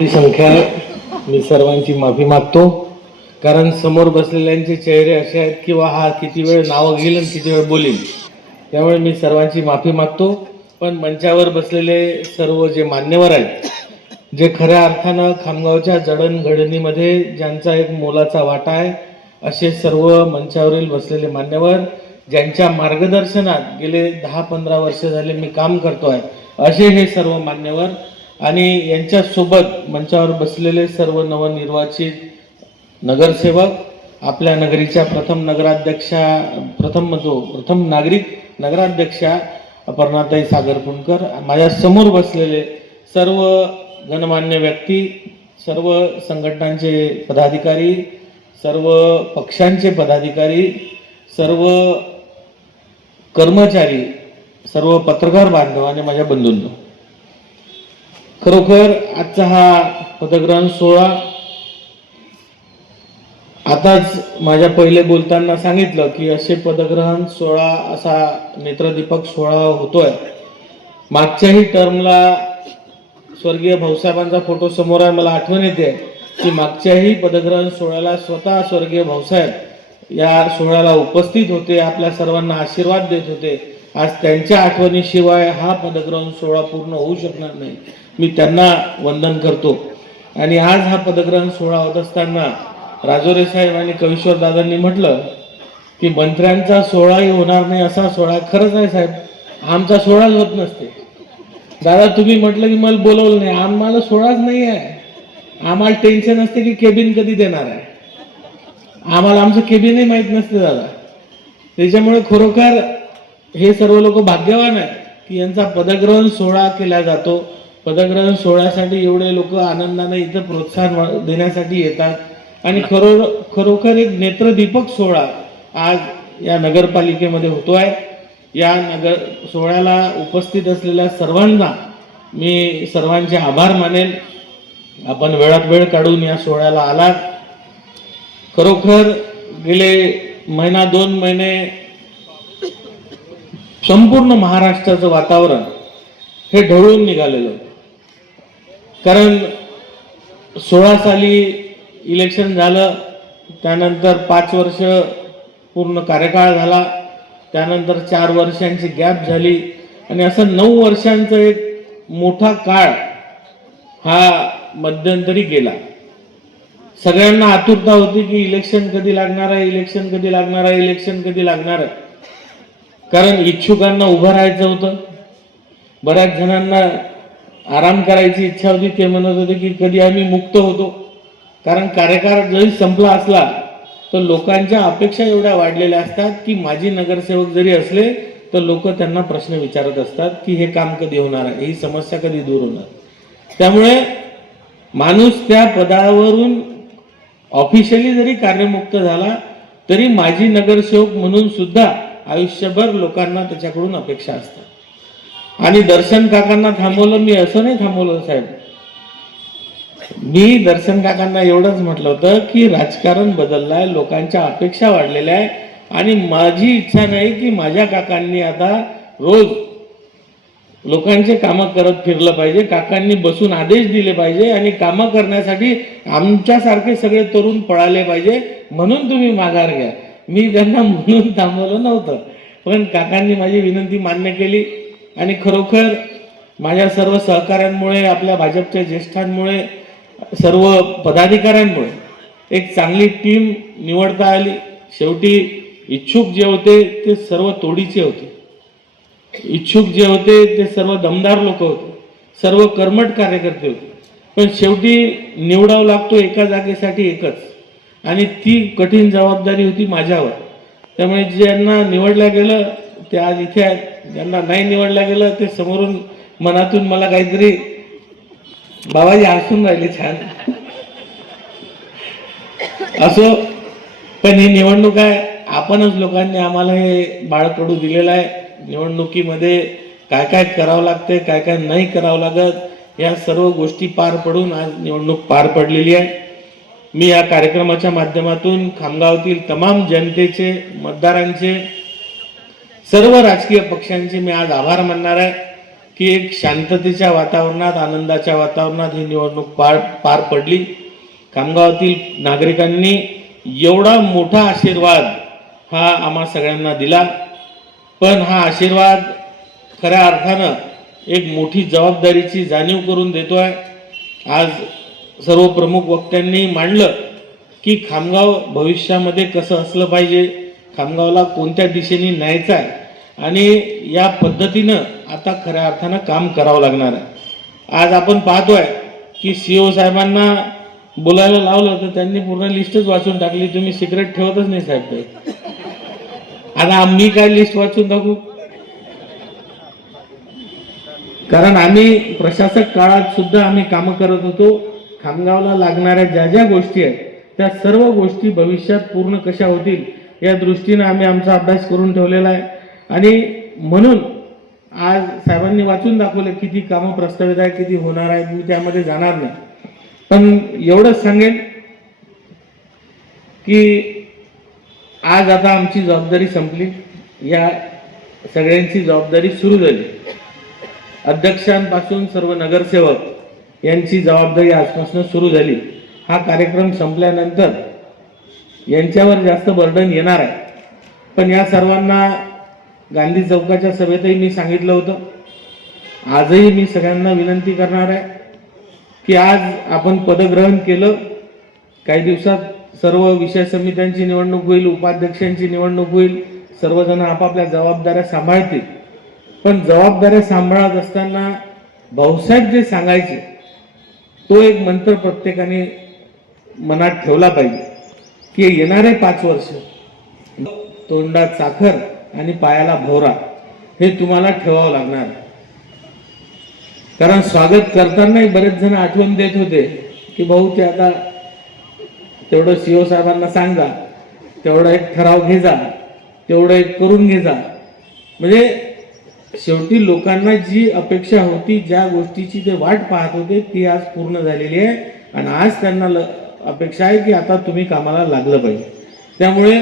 संख्या मी सर्वांची माफी मागतो, कारण समोर बसलेल्यांचे चेहरे असे आहेत की हा किती वेळ नाव घेईल आणि किती वेळ बोलेल, त्यामुळे मी सर्वांची माफी मागतो. पण मंचावर बसलेले सर्व जे मान्यवर आहेत, जे खऱ्या अर्थानं खामगावच्या जडणघडणीमध्ये ज्यांचा एक मोलाचा वाटा आहे, असे सर्व मंचावरील बसलेले मान्यवर, ज्यांच्या मार्गदर्शनात गेले 10-15 वर्ष झाले मी काम करतो आहे, असे हे सर्व मान्यवर आणि यांच्यासोबत मंचावर बसलेले सर्व नवनिर्वाचित नगरसेवक, आपल्या नगरीच्या प्रथम नागरिक नगराध्यक्षा अपर्णाताई सागरपुणकर, माझ्या समोर बसलेले सर्व गणमान्य व्यक्ती, सर्व संघटनांचे पदाधिकारी, सर्व पक्षांचे पदाधिकारी, सर्व कर्मचारी, सर्व पत्रकार बांधव आणि माझ्या बंधूंनो, खरोखर आजचा हा पदग्रहण सोहळा, आताच माझ्या पहिले बोलताना सांगितलं की असे पदग्रहण सोहळा, असा नेत्रदीपक सोहळा होतोय. मागच्याही टर्मला स्वर्गीय भाऊसाहेबांचा फोटो समोर आहे, मला आठवण येते की मागच्याही पदग्रहण सोहळ्याला स्वतः स्वर्गीय भाऊसाहेब या सोहळ्याला उपस्थित होते, आपल्या सर्वांना आशीर्वाद देत होते. आज त्यांच्या आठवणीशिवाय हा पदग्रहण सोहळा पूर्ण होऊ शकणार नाही. मी त्यांना वंदन करतो. आणि आज हा पदग्रहण सोहळा होत असताना राजोरे साहेब आणि कविश्वर दादांनी म्हटलं की मंत्र्यांचा सोहळाही होणार नाही असा सोहळा. खरंच आहे साहेब, आमचा सोहळाच होत नसते. दादा तुम्ही म्हटलं की मला बोलवलं नाही, आम्हाला सोहळाच नाही आहे. आम्हाला टेन्शन असते की केबिन कधी देणार आहे, आम्हाला आमचं केबिनही माहीत नसते दादा. त्याच्यामुळे खरोखर हे सर्व लोक भाग्यवान आहेत की यांचा पदग्रहण सोहळा केला जातो. पदग्रहण सोहळ्यासाठी एवढे लोक आनंदाने इथं प्रोत्साहन देण्यासाठी येतात आणि खरोखर एक नेत्रदीपक सोहळा आज या नगरपालिकेमध्ये होतोय. या नगर सोहळ्याला उपस्थित असलेल्या सर्वांना मी सर्वांचे आभार मानेल. आपण वेळात वेळ काढून या सोहळ्याला आलात. खरोखर गेले 1-2 महिने संपूर्ण महाराष्ट्राचं वातावरण हे ढवळून निघालेलं होतं. कारण 16 साली इलेक्शन झालं, त्यानंतर 5 वर्ष पूर्ण कार्यकाळ झाला, त्यानंतर 4 वर्षांची गॅप झाली आणि असं 9 वर्षांचा एक मोठा काळ हा मध्यंतरी गेला. सगळ्यांना आतुरता होती की इलेक्शन कधी लागणार आहे, इलेक्शन कधी लागणार आहे, इलेक्शन कधी लागणार आहे. कारण इच्छुकांना उभं राहायचं होतं. बऱ्याच जणांना आराम करायची इच्छा होती. ते म्हणत होते की कधी आम्ही मुक्त होतो. कारण कार्यकाळ जरी संपला असला तर लोकांच्या अपेक्षा एवढ्या वाढलेल्या असतात की माजी नगरसेवक जरी असले तर लोक त्यांना प्रश्न विचारत असतात की हे काम कधी होणार आहे, ही समस्या कधी दूर होणार. त्यामुळे माणूस त्या पदावरून ऑफिशियली जरी कार्यमुक्त झाला तरी माजी नगरसेवक म्हणून सुद्धा आयुष्यभर लोकांना त्याच्याकडून अपेक्षा असतात. आणि दर्शन काकांना थांबवलं मी असं नाही थांबवलं साहेब. मी दर्शन काकांना एवढंच म्हटलं होतं की राजकारण बदललंय, लोकांच्या अपेक्षा वाढलेल्या आहे आणि माझी इच्छा नाही की माझ्या काकांनी आता रोज लोकांचे कामं करत फिरलं पाहिजे. काकांनी बसून आदेश दिले पाहिजे आणि कामं करण्यासाठी आमच्यासारखे सगळे तरुण पळाले पाहिजे, म्हणून तुम्ही माघार घ्या. मी त्यांना म्हणून थांबवलं नव्हतं, पण काकांनी माझी विनंती मान्य केली आणि खरोखर माझ्या सर्व सहकाऱ्यांमुळे, आपल्या भाजपच्या ज्येष्ठांमुळे, सर्व पदाधिकाऱ्यांमुळे एक चांगली टीम निवडता आली. शेवटी इच्छुक जे होते ते सर्व तोडीचे होते, इच्छुक जे होते ते सर्व दमदार लोक होते, सर्व कर्मठ कार्यकर्ते होते. पण शेवटी निवडावं लागतो एका जागेसाठी एकच, आणि ती कठीण जबाबदारी होती माझ्यावर. त्यामुळे ज्यांना निवडलं गेलं ते आज इथे आहेत, ज्यांना नाही निवडलं गेलं ते समोरून मनातून मला काहीतरी बाबाजी हसून राहिले छान असो. पण ही निवडणूक आहे, आपणच लोकांनी आम्हाला हे बाळकडू दिलेलं आहे. निवडणुकीमध्ये काय काय करावं लागते, काय काय नाही करावं लागत, या सर्व गोष्टी पार पडून आज निवडणूक पार पडलेली आहे. मी या कार्यक्रमाच्या माध्यमातून खामगावातील तमाम जनतेचे, मतदारांचे, सर्व राजकीय पक्षांचे मी आज आभार मानणार आहे. की एक शांततेच्या वातावरणात, आनंदाच्या वातावरणात ही निवडणूक पार पडली. खामगावातील नागरिकांनी एवढा मोठा आशीर्वाद हा आम्हा सगळ्यांना दिला. पण हा आशीर्वाद खऱ्या अर्थानं एक मोठी जबाबदारीची जाणीव करून देतोय. आज सर्व प्रमुख वक्त्यांनी मांडलं की खामगाव भविष्यामध्ये कसं असलं पाहिजे, खामगावला कोणत्या दिशेने न्यायचं आहे आणि या पद्धतीनं आता खऱ्या अर्थानं काम करावं लागणार आहे. आज आपण पाहतोय की CO साहेबांना बोलायला लावलं तर त्यांनी पूर्ण लिस्टच वाचून टाकली. तुम्ही सिक्रेट ठेवतच नाही साहेब ते. आता आम्ही काय लिस्ट वाचून टाकू? कारण आम्ही प्रशासक काळात सुद्धा आम्ही कामं करत होतो. खामगावला लागणाऱ्या ज्या ज्या गोष्टी आहेत त्या सर्व गोष्टी भविष्यात पूर्ण कशा होतील या दृष्टीने आम्ही आमचा अभ्यास करून ठेवलेला आहे. आणि म्हणून आज साहेबांनी वाचून दाखवले किती कामं प्रस्तावित आहे, किती होणार आहेत. मी त्यामध्ये जाणार नाही, पण एवढंच सांगेन की आज आता आमची जबाबदारी संपली, या सगळ्यांची जबाबदारी सुरू झाली. अध्यक्षांपासून सर्व नगरसेवक यांची जबाबदारी आजपासून सुरू झाली. हा कार्यक्रम संपल्यानंतर यांच्यावर जास्त बर्डन येणार आहे. पण या सर्वांना गांधी चौकाच्या सभेतही मी सांगितलं होतं, आजही मी सगळ्यांना विनंती करणार आहे की आज आपण पदग्रहण केलं, काही दिवसात सर्व विषय समित्यांची निवडणूक होईल, उपाध्यक्षांची निवडणूक होईल, सर्वजण आपापल्या जबाबदाऱ्या सांभाळतील. पण जबाबदाऱ्या सांभाळत असताना भाऊसाहेब जे सांगायचे तो एक मंत्र प्रत्येकाने मनात ठेवला पाहिजे की येणारे 5 वर्ष तोंडात साखर आणि पायाला भोवरा हे तुम्हाला ठेवावं लागणार. कारण स्वागत करतानाही बरेच जण आठवण देत होते की भाऊ ते आता तेवढं CO साहेबांना सांगा, तेवढा एक ठराव घे जा, तेवढं एक करून घे जा. म्हणजे शेवटी लोकांना जी अपेक्षा होती, ज्या गोष्टीची ते वाट पाहत होते ती आज पूर्ण झालेली आहे. आणि आज त्यांना अपेक्षा आहे की आता तुम्ही कामाला लागलं पाहिजे. त्यामुळे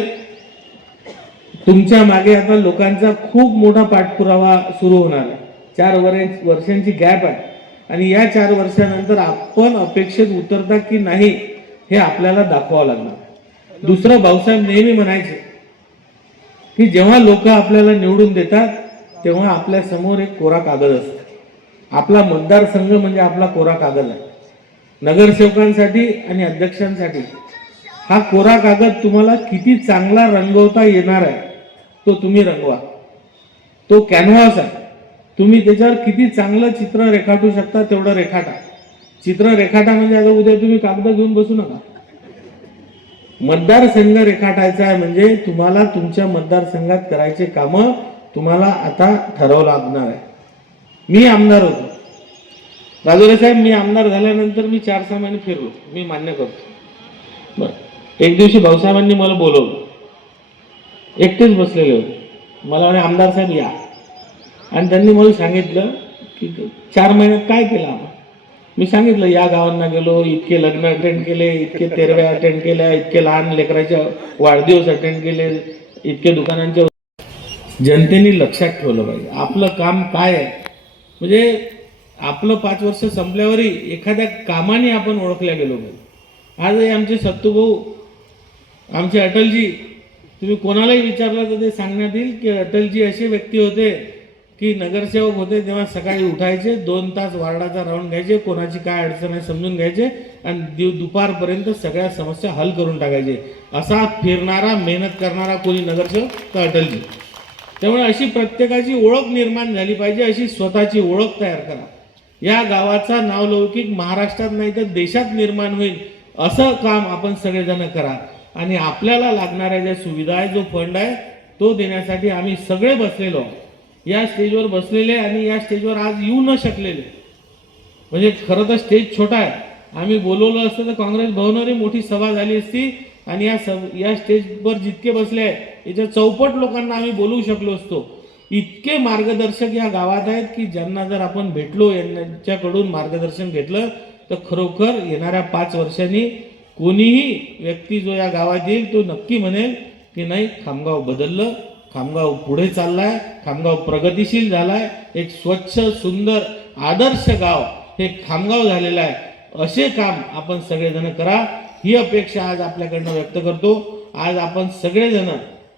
तुमच्या मागे आता लोकांचा खूप मोठा पाठपुरावा सुरू होणार आहे. 4 वर्षांची गॅप आहे आणि या 4 वर्षानंतर आपण अपेक्षेत उतरता की नाही हे आपल्याला दाखवावं लागणार. दुसरं, भाऊसाहेब नेहमी म्हणायचे की जेव्हा लोक आपल्याला निवडून देतात तेव्हा आपल्या समोर एक कोरा कागद असतो. आपला मतदारसंघ म्हणजे आपला कोरा कागद आहे. नगरसेवकांसाठी आणि अध्यक्षांसाठी हा कोरा कागद तुम्हाला किती चांगला रंगवता येणार आहे तो तुम्ही रंगवा. तो कॅनव्हास आहे, तुम्ही त्याच्यावर किती चांगलं चित्र रेखाटू शकता तेवढं रेखाटा. चित्र रेखाटा म्हणजे आता उद्या तुम्ही कागद घेऊन बसू नका. मतदारसंघ रेखाटायचा आहे म्हणजे तुम्हाला तुमच्या मतदारसंघात करायचे कामं तुम्हाला आता ठरवावं लागणार आहे. मी आमदार होतो राजोरे साहेब, मी आमदार झाल्यानंतर मी 4-6 महिने फिरलो, मी मान्य करतो. बरं, एक दिवशी भाऊसाहेबांनी मला बोलवलं, एकटेच बसलेले होते. मला म्हणे आमदार साहेब या. आणि त्यांनी मला सांगितलं की 4 महिन्यात काय केलं आपण. मी सांगितलं या गावांना गेलो, इतके लग्न अटेंड केले, इतके तेरव्या अटेंड केल्या, इतके लहान लेकराचे वाढदिवस अटेंड केले, इतके दुकानांचे. जनतेने लक्षात ठेवलं पाहिजे आपलं काम काय आहे. म्हणजे आपलं 5 वर्ष संपल्यावरही एखाद्या कामाने आपण ओळखल्या गेलो पाहिजे. आजही आमचे सत्तूभाऊ, आमचे अटलजी, तुम्ही कोणालाही विचारलं तर ते सांगण्यात येईल की अटलजी असे व्यक्ती होते की नगरसेवक होते तेव्हा सकाळी उठायचे, 2 तास वार्डाचा राऊंड घ्यायचे, कोणाची काय अडचण आहे समजून घ्यायचे आणि दुपारपर्यंत सगळ्या समस्या हल करून टाकायचे. असा फिरणारा, मेहनत करणारा कोणी नगरसेवक तर अटलजी. त्यामुळे अशी प्रत्येकाची ओळख निर्माण झाली पाहिजे, अशी स्वतःची ओळख तयार करा. या गावाचा नावलौकिक महाराष्ट्रात नाही तर देशात निर्माण होईल असं काम आपण सगळेजण करा. आणि आपल्याला लागणाऱ्या ज्या सुविधा आहे, जो फंड आहे तो देण्यासाठी आम्ही सगळे बसलेलो, या स्टेजवर बसलेले आणि या स्टेजवर आज येऊ न शकलेले. म्हणजे खरं तर स्टेज छोटा आहे, आम्ही बोलवलं असतं तर काँग्रेस भवनावरही मोठी सभा झाली असती आणि या स्टेजवर जितके बसले आहेत याच्या चौपट लोकांना आम्ही बोलवू शकलो असतो. इतके मार्गदर्शक या गावात आहेत की ज्यांना जर आपण भेटलो, यांच्याकडून मार्गदर्शन घेतलं तर खरोखर येणाऱ्या 5 वर्षांनी कोणीही व्यक्ती जो या गावात येईल तो नक्की म्हणेल की नाही खामगाव बदललं, खामगाव पुढे चाललाय, खामगाव प्रगतिशील झालाय, एक स्वच्छ सुंदर आदर्श गाव हे खामगाव झालेलं आहे. असे काम आपण सगळेजण करा ही अपेक्षा आज आपल्याकडनं व्यक्त करतो. आज आपण सगळेजण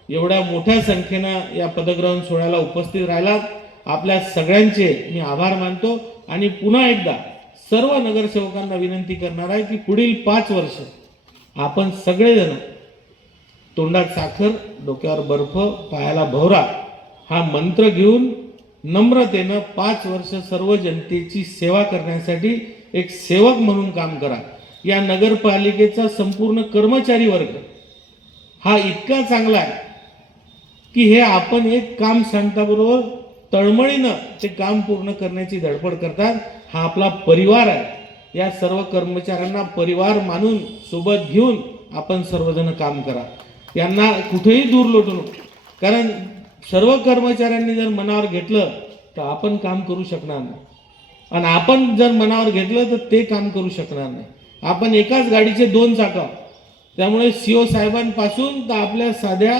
एवढ्या मोठ्या संख्येनं या पदग्रहण सोहळ्याला उपस्थित राहिलात, आपल्या सगळ्यांचे मी आभार मानतो आणि पुन्हा एकदा सर्व नगरसेवकांना विनंती करणार आहे की पुढील 5 वर्ष आपण सगळेजण तोंडात साखर, डोक्यावर बर्फ, पायाला भवरा हा मंत्र घेऊन नम्रतेनं 5 वर्ष सर्व जनतेची सेवा करण्यासाठी एक सेवक म्हणून काम करा. या नगरपालिकेचा संपूर्ण कर्मचारी वर्ग हा इतका चांगला आहे की हे आपण एक काम सांगताबरोबर तळमळीनं ते काम पूर्ण करण्याची धडपड करतात. हा आपला परिवार आहे. या सर्व कर्मचाऱ्यांना परिवार मानून सोबत घेऊन आपण सर्वजण काम करा. यांना कुठेही दूर लोटू नको, कारण सर्व कर्मचाऱ्यांनी जर मनावर घेतलं तर आपण काम करू शकणार नाही, आणि आपण जर मनावर घेतलं तर ते काम करू शकणार नाही. आपण एकाच गाडीचे 2 चाकं. त्यामुळे CO साहेबांपासून तर आपल्या साध्या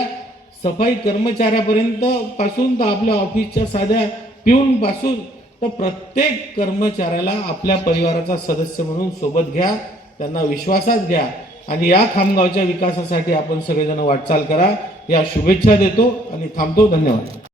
सफाई कर्मचाऱ्यापर्यंत पासून तर आपल्या ऑफिसच्या साध्या पिऊन पासून तर प्रत्येक कर्मचाऱ्याला आपल्या परिवाराचा सदस्य म्हणून सोबत घ्या, त्यांना विश्वासात घ्या आणि या खामगावच्या विकासासाठी आपण सगळेजण वाटचाल करा. या शुभेच्छा देतो आणि थांबतो. धन्यवाद.